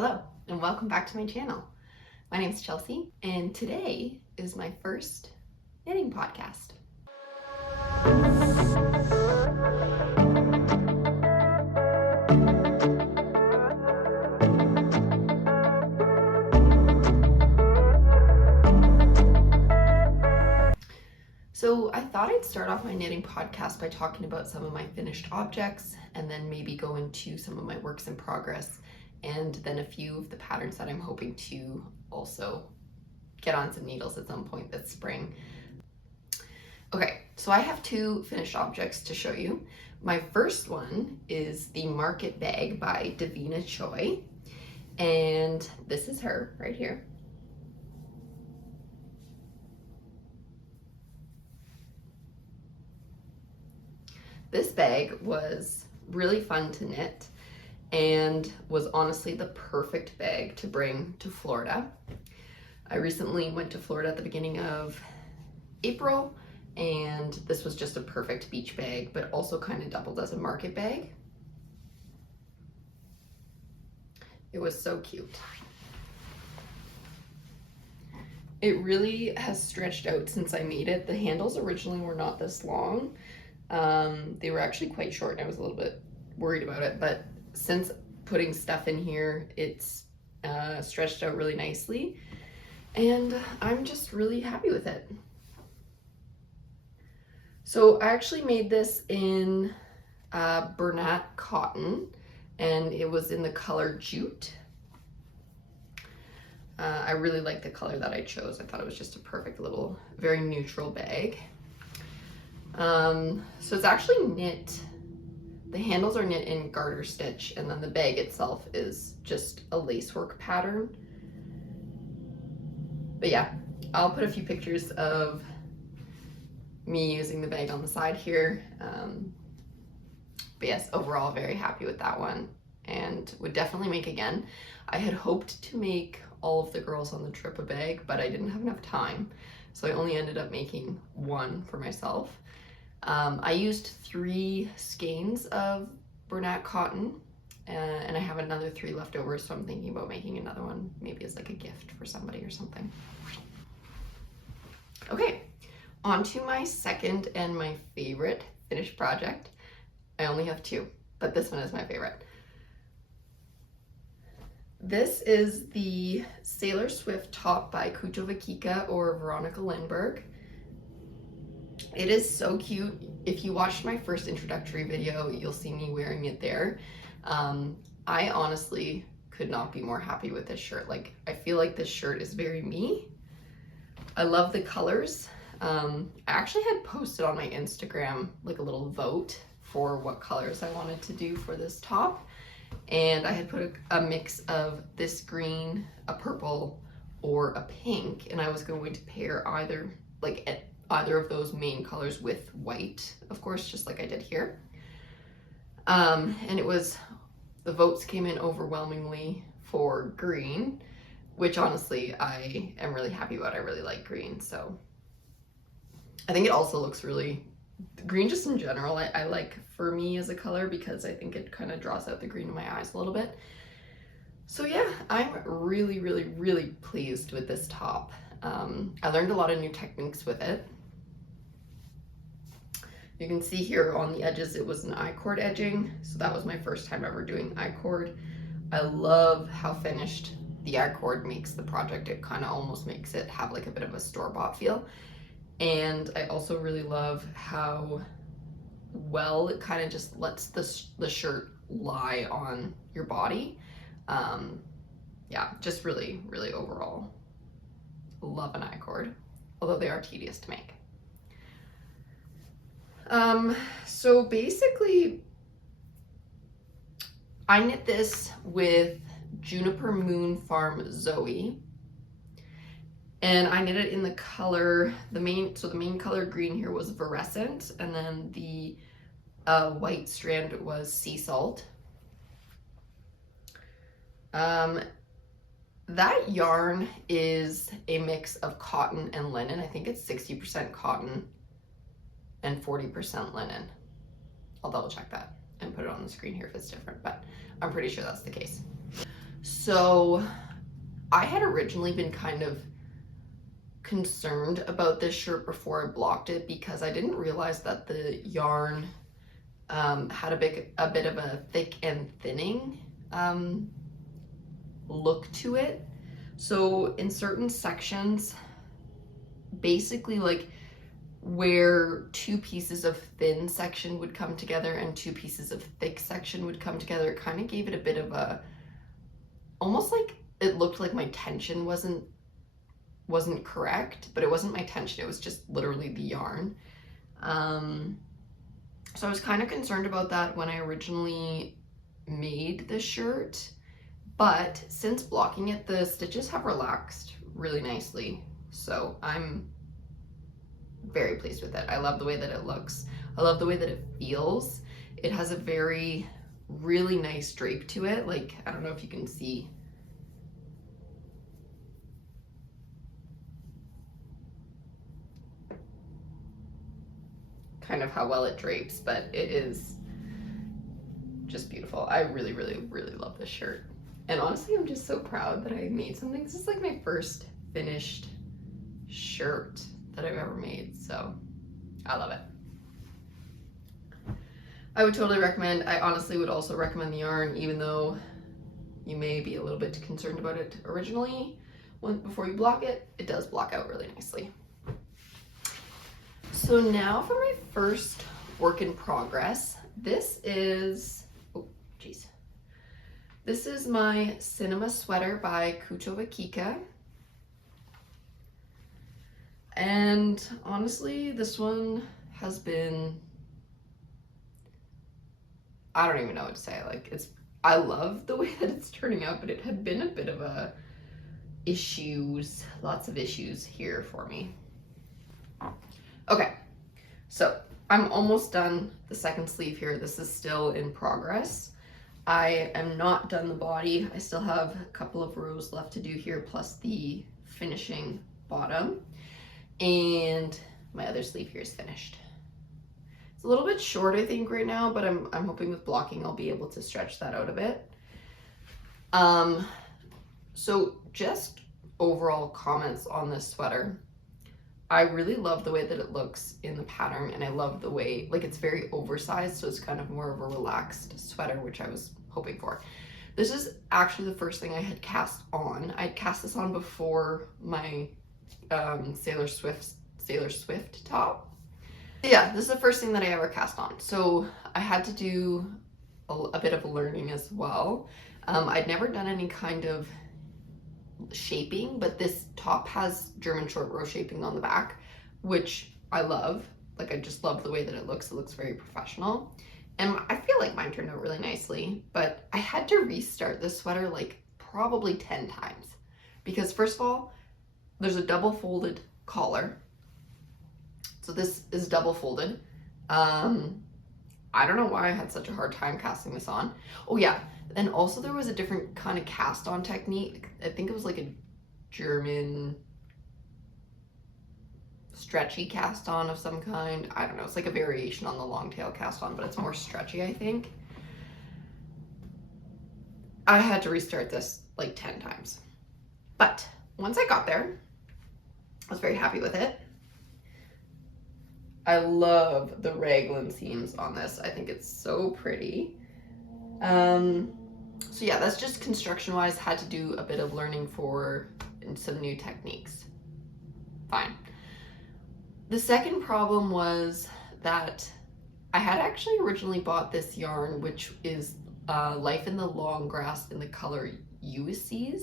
Hello and welcome back to my channel. My name is Chelsea and today is my first knitting podcast. So I thought I'd start off my knitting podcast by talking about some of my finished objects and then maybe go into some of my works in progress and then a few of the patterns that I'm hoping to also get on some needles at some point this spring. Okay, so I have two finished objects to show you. My first one is the Market Bag by Davina Choi, and this is her right here. This bag was really fun to knit and was honestly the perfect bag to bring to Florida. I recently went to Florida at the beginning of April, and this was just a perfect beach bag, but also kind of doubled as a market bag. It was so cute. It really has stretched out since I made it. The handles originally were not this long. They were actually quite short and I was a little bit worried about it, but since putting stuff in here, it's stretched out really nicely and I'm just really happy with it. So I actually made this in Bernat cotton and it was in the color Jute. I really like the color that I chose. I thought it was just a perfect little, very neutral bag. So it's actually knit, the handles are knit in garter stitch, and then the bag itself is just a lacework pattern. But yeah, I'll put a few pictures of me using the bag on the side here. But yes, overall very happy with that one and would definitely make again. I had hoped to make all of the girls on the trip a bag, but I didn't have enough time. So I only ended up making one for myself. I used 3 skeins of Bernat cotton and I have another 3 left over, so I'm thinking about making another one maybe as like a gift for somebody or something. Okay, on to my second and my favorite finished project. I only have 2, but this one is my favorite. This is the Sailor Swift top by Kucho Vakika or Veronica Lindbergh. It is so cute. If you watched my first introductory video, you'll see me wearing it there. I honestly could not be more happy with this shirt. Like, I feel like this shirt is very me. I love the colors. I actually had posted on my Instagram like a little vote for what colors I wanted to do for this top. And I had put a mix of this green, a purple, or a pink. And I was going to pair either of those main colors with white, of course, just like I did here. And it was, the votes came in overwhelmingly for green, which honestly I am really happy about. I really like green, so I think it also looks really, green just in general, I like for me as a color because I think it kind of draws out the green in my eyes a little bit. So yeah, I'm really, really, really pleased with this top. I learned a lot of new techniques with it. You can see here on the edges it was an I-cord edging, so that was my first time ever doing I-cord. I love how finished the I-cord makes the project. It kind of almost makes it have like a bit of a store-bought feel. And I also really love how well it kind of just lets the shirt lie on your body. Yeah, just really, really overall love an I-cord, although they are tedious to make. So basically I knit this with Juniper Moon Farm Zoe, and I knit it in the color, the main color green here was Virescent, and then the white strand was Sea Salt. That yarn is a mix of cotton and linen. I think it's 60% cotton and 40% linen. I'll double check that and put it on the screen here if it's different, but I'm pretty sure that's the case. So I had originally been kind of concerned about this shirt before I blocked it because I didn't realize that the yarn had a bit of a thick and thinning look to it. So in certain sections, basically like where two pieces of thin section would come together and two pieces of thick section would come together, it kind of gave it a bit of a, almost like it looked like my tension wasn't correct, but it wasn't my tension, it was just literally the yarn. So I was kind of concerned about that when I originally made the shirt, but since blocking it, the stitches have relaxed really nicely. So I'm very pleased with it. I love the way that it looks. I love the way that it feels. It has a really nice drape to it. Like, I don't know if you can see. Kind of how well it drapes, but it is just beautiful. I really love this shirt. And honestly, I'm just so proud that I made something. This is like my first finished shirt that I've ever made, so I love it. I would totally recommend. I honestly would also recommend the yarn, even though you may be a little bit concerned about it originally. Before you block it, it does block out really nicely. So now for my first work in progress. This is, this is my Cinema Sweater by Kika. And honestly, this one has been, I don't even know what to say. Like, I love the way that it's turning out, but it had been a bit of lots of issues here for me. Okay, so I'm almost done the second sleeve here. This is still in progress. I am not done the body. I still have a couple of rows left to do here, plus the finishing bottom. And my other sleeve here is finished. It's a little bit short, I think, right now, but I'm hoping with blocking I'll be able to stretch that out a bit. So just overall comments on this sweater. I really love the way that it looks in the pattern, and I love the way, like, it's very oversized, so it's kind of more of a relaxed sweater, which I was hoping for. This is actually the first thing I had cast on. I cast this on before my Sailor Swift top. Yeah, this is the first thing that I ever cast on, so I had to do a bit of learning as well. I'd never done any kind of shaping, but this top has German short row shaping on the back, which I love. Like, I just love the way that it looks. It looks very professional, and I feel like mine turned out really nicely, but I had to restart this sweater like probably 10 times because, first of all, there's a double folded collar. So this is double folded. I don't know why I had such a hard time casting this on. Oh yeah, and also there was a different kind of cast on technique. I think it was like a German stretchy cast on of some kind. I don't know, it's like a variation on the long tail cast on, but it's more stretchy, I think. I had to restart this like 10 times. But once I got there, I was very happy with it. I love the raglan seams on this. I think it's so pretty. So yeah, that's just construction-wise, had to do a bit of learning for some new techniques. Fine. The second problem was that I had actually originally bought this yarn, which is Life in the Long Grass in the color USC?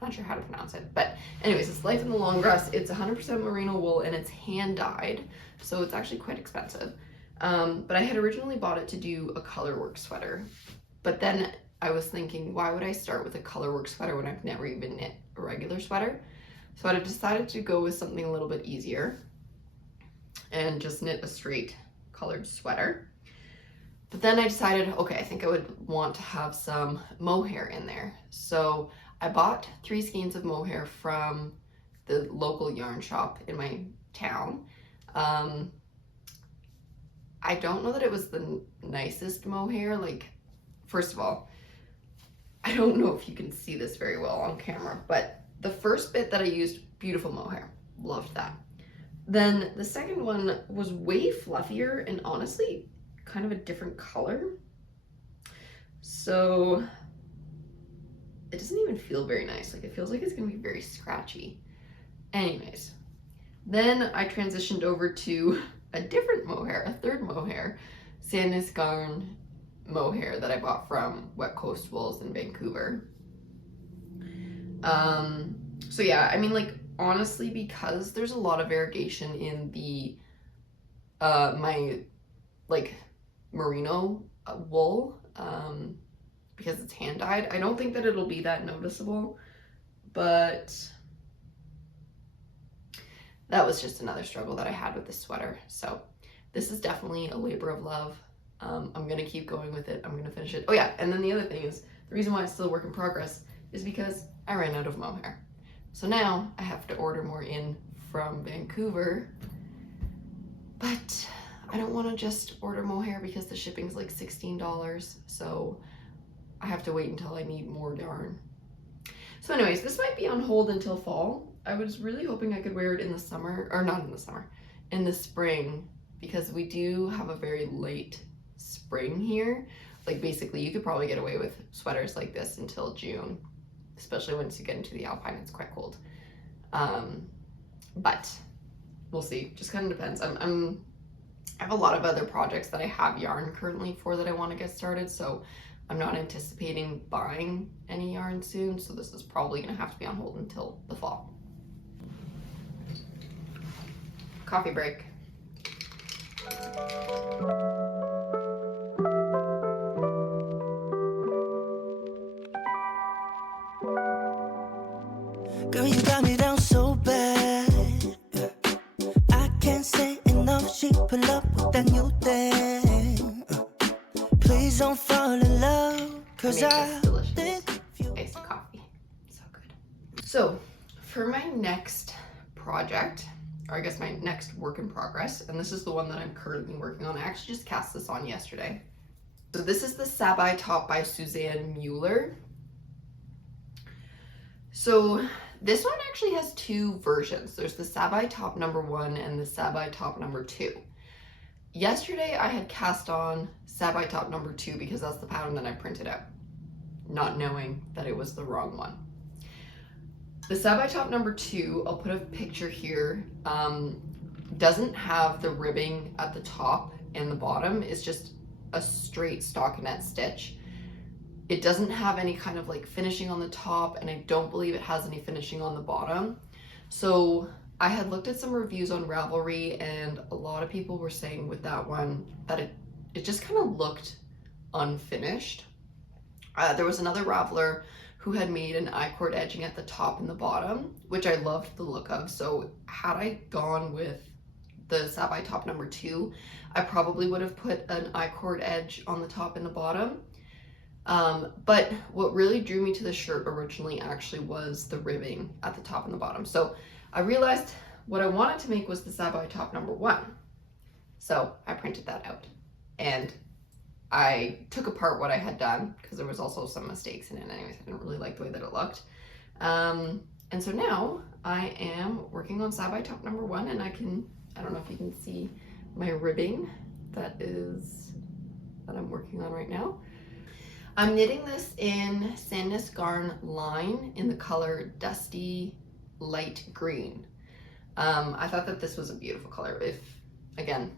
I'm not sure how to pronounce it, but anyways, it's Life in the Long Grass. It's 100% merino wool and it's hand dyed, so it's actually quite expensive. But I had originally bought it to do a colorwork sweater, but then I was thinking, why would I start with a colorwork sweater when I've never even knit a regular sweater? So I decided to go with something a little bit easier and just knit a straight colored sweater. But then I decided, okay, I think I would want to have some mohair in there. So I bought 3 skeins of mohair from the local yarn shop in my town. I don't know that it was the nicest mohair. Like, first of all, don't know if you can see this very well on camera, but the first bit that I used, beautiful mohair, loved that. Then the second one was way fluffier and honestly kind of a different color. So it doesn't even feel very nice. Like, it feels like it's gonna be very scratchy. Anyways, then I transitioned over to a different mohair, a third mohair, Sandnes Garn mohair that I bought from Wet Coast Wools in Vancouver. So yeah, I mean, like, honestly, because there's a lot of variegation in the my like merino wool, because it's hand dyed, I don't think that it'll be that noticeable, but that was just another struggle that I had with this sweater. So this is definitely a labor of love. I'm gonna keep going with it. I'm gonna finish it. Oh yeah, and then the other thing is, the reason why it's still a work in progress is because I ran out of mohair. So now I have to order more in from Vancouver, but I don't want to just order mohair because the shipping's like $16. So I have to wait until I need more yarn. So anyways, this might be on hold until fall. I was really hoping I could wear it in the summer, or not in the summer, in the spring, because we do have a very late spring here. Like, basically you could probably get away with sweaters like this until June, especially once you get into the Alpine, it's quite cold. But we'll see, just kind of depends. I have a lot of other projects that I have yarn currently for that I want to get started, so I'm not anticipating buying any yarn soon, so this is probably gonna have to be on hold until the fall. Coffee break. Girl, you got me down so bad. I can't say enough. She pull up with that new thing. Please don't fall in love, cause I think Iced coffee, so good. So for my next project, or I guess my next work in progress, and this is the one that I'm currently working on. I actually just cast this on yesterday. So this is the Sabai top by Suzanne Mueller. So this one actually has two versions. There's the Sabai top number 1 and the Sabai top number 2. Yesterday I had cast on Sabai top number 2 because that's the pattern that I printed out, not knowing that it was the wrong one. The Sabai top number 2, I'll put a picture here, doesn't have the ribbing at the top and the bottom. It's just a straight stockinette stitch. It doesn't have any kind of like finishing on the top, and I don't believe it has any finishing on the bottom. So I had looked at some reviews on Ravelry, and a lot of people were saying with that one that it just kind of looked unfinished. There was another Raveler who had made an I-cord edging at the top and the bottom, which I loved the look of. So had I gone with the Sabai top number 2, I probably would have put an I-cord edge on the top and the bottom. But what really drew me to the shirt originally actually was the ribbing at the top and the bottom. So I realized what I wanted to make was the Sabai top number 1. So I printed that out, and I took apart what I had done because there was also some mistakes in it. Anyways, I didn't really like the way that it looked. And so now I am working on Sabai top number 1, and I don't know if you can see my ribbing that I'm working on right now. I'm knitting this in Sandnes Garn line in the color Dusty Light Green. I thought that this was a beautiful color. Again,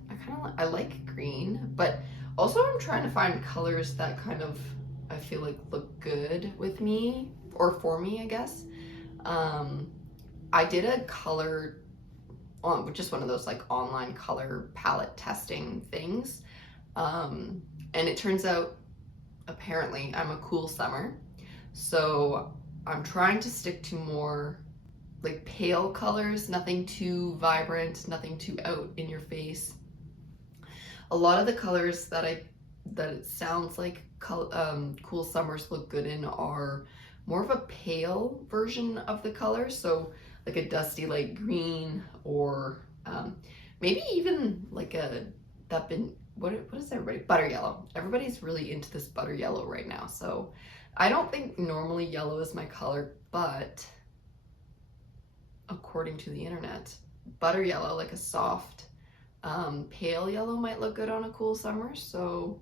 I like green, but also I'm trying to find colors that kind of, I feel like, look good with me, or for me, I guess. I did a color on just one of those like online color palette testing things, and it turns out apparently I'm a cool summer, so I'm trying to stick to more like pale colors, nothing too vibrant, nothing too out in your face. A lot of the colors that it sounds like cool summers look good in are more of a pale version of the color, so like a dusty light green, or maybe even like what is everybody? Butter yellow. Everybody's really into this butter yellow right now, so I don't think normally yellow is my color, but according to the internet, butter yellow, like a soft pale yellow, might look good on a cool summer. So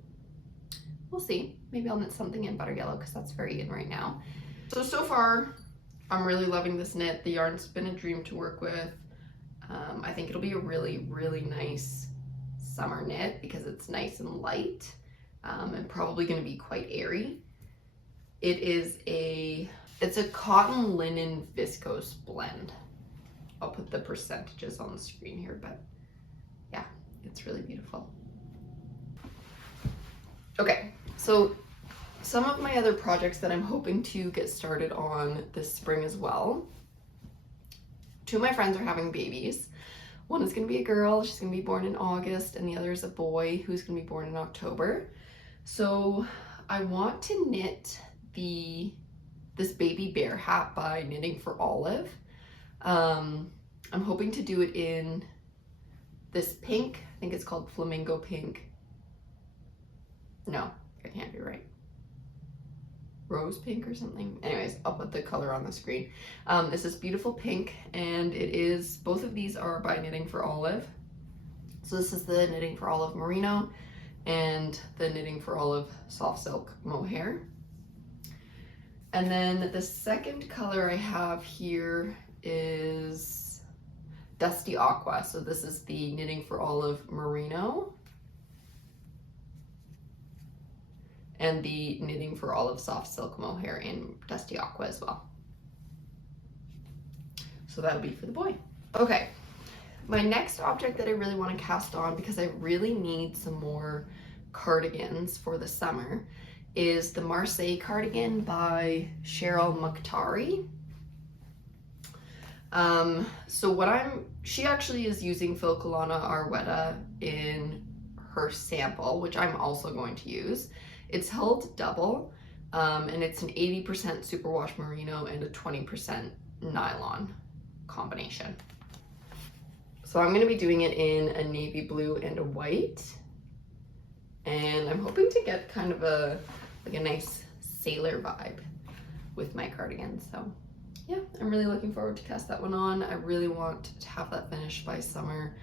we'll see. Maybe I'll knit something in butter yellow because that's very in right now. So far I'm really loving this knit. The yarn's been a dream to work with. I think it'll be a really, really nice summer knit because it's nice and light, and probably going to be quite airy. It's a cotton linen viscose blend. I'll put the percentages on the screen here, but yeah, it's really beautiful. Okay, so some of my other projects that I'm hoping to get started on this spring as well. Two of my friends are having babies. One is going to be a girl, she's going to be born in August, and the other is a boy who's going to be born in October. So I want to knit this baby bear hat by Knitting for Olive. I'm hoping to do it in this pink, I think it's called flamingo pink. No, I can't be right. Rose pink or something. Anyways, I'll put the color on the screen. This is beautiful pink, and both of these are by Knitting for Olive. So this is the Knitting for Olive Merino and the Knitting for Olive Soft Silk Mohair. And then the second color I have here is Dusty Aqua. So this is the Knitting for Olive Merino and the Knitting for Olive Soft Silk Mohair in Dusty Aqua as well. So that'll be for the boy. Okay, my next object that I really want to cast on, because I really need some more cardigans for the summer, is the Marseille cardigan by Cheryl Mukhtari. She actually is using Filcolana Arwetta in her sample, which I'm also going to use. It's held double, and it's an 80% superwash merino and a 20% nylon combination. So I'm going to be doing it in a navy blue and a white, and I'm hoping to get kind of a nice sailor vibe with my cardigan. So yeah, I'm really looking forward to cast that one on. I really want to have that finished by summer.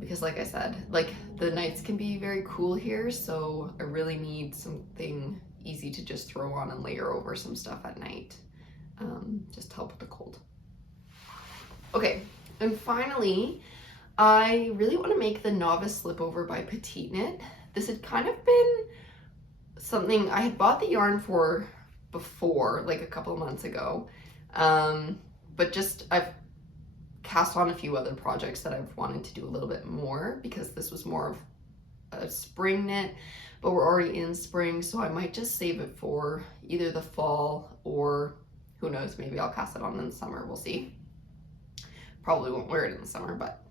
Because like I said, like the nights can be very cool here, so I really need something easy to just throw on and layer over some stuff at night, just to help with the cold. Okay, and finally, I really want to make the Novice Slipover by Petite Knit. This had kind of been something I had bought the yarn for before, like a couple of months ago, but just I've cast on a few other projects that I've wanted to do a little bit more, because this was more of a spring knit, but we're already in spring, so I might just save it for either the fall, or who knows, maybe I'll cast it on in the summer. We'll see. Probably won't wear it in the summer, but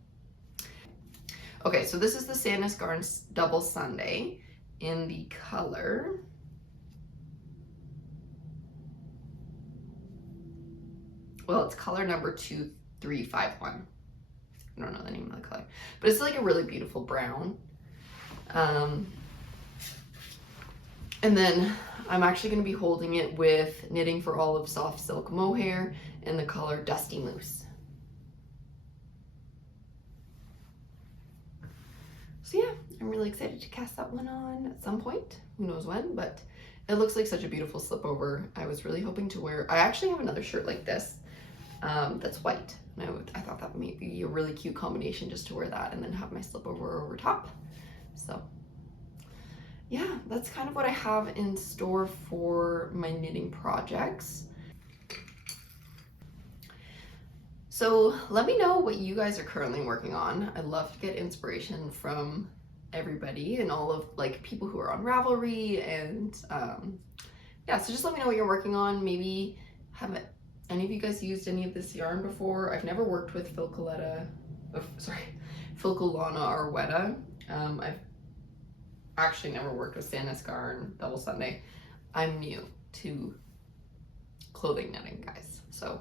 okay. So this is the Sandnes Garn Double Sunday in the color, well, it's color number 2351. I don't know the name of the color, but it's like a really beautiful brown. And then I'm actually going to be holding it with Knitting for Olive Soft Silk Mohair in the color Dusty Moose. So yeah, I'm really excited to cast that one on at some point. Who knows when, but it looks like such a beautiful slip over. I was really hoping to wear, I actually have another shirt like this that's white. And I thought that might be a really cute combination, just to wear that and then have my slip over top. So yeah, that's kind of what I have in store for my knitting projects. So let me know what you guys are currently working on. I'd love to get inspiration from everybody and all of like people who are on Ravelry, and yeah, so just let me know what you're working on. Maybe have any of you guys used any of this yarn before? I've never worked with Filcolana Arwetta. I've actually never worked with Sandnes Garn Double Sunday. I'm new to clothing knitting, guys, so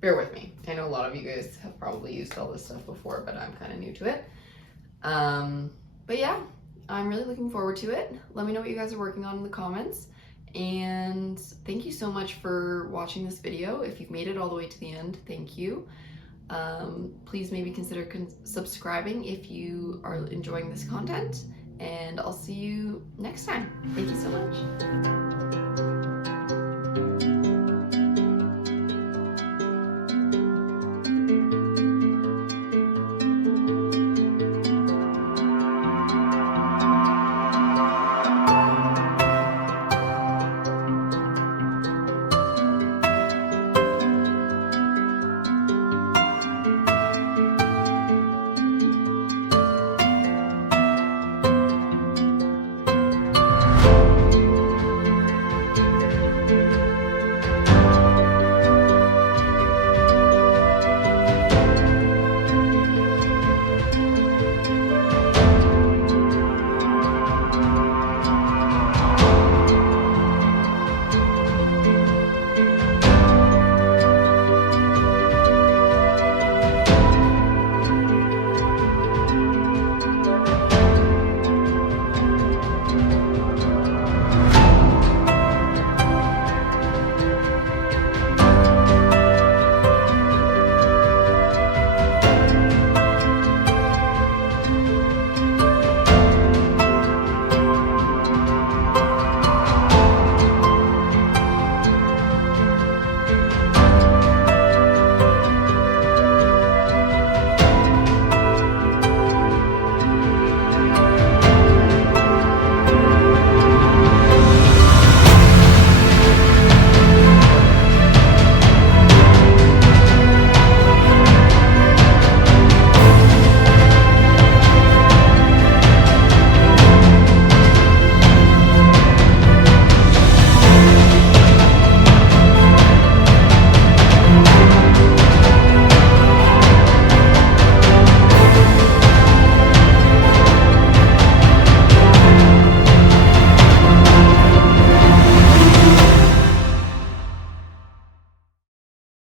bear with me. I know a lot of you guys have probably used all this stuff before, but I'm kind of new to it. But yeah, I'm really looking forward to it. Let me know what you guys are working on in the comments, And thank you so much for watching this video. If you've made it all the way to the end, thank you. Please maybe consider subscribing if you are enjoying this content, and I'll see you next time. Thank you so much.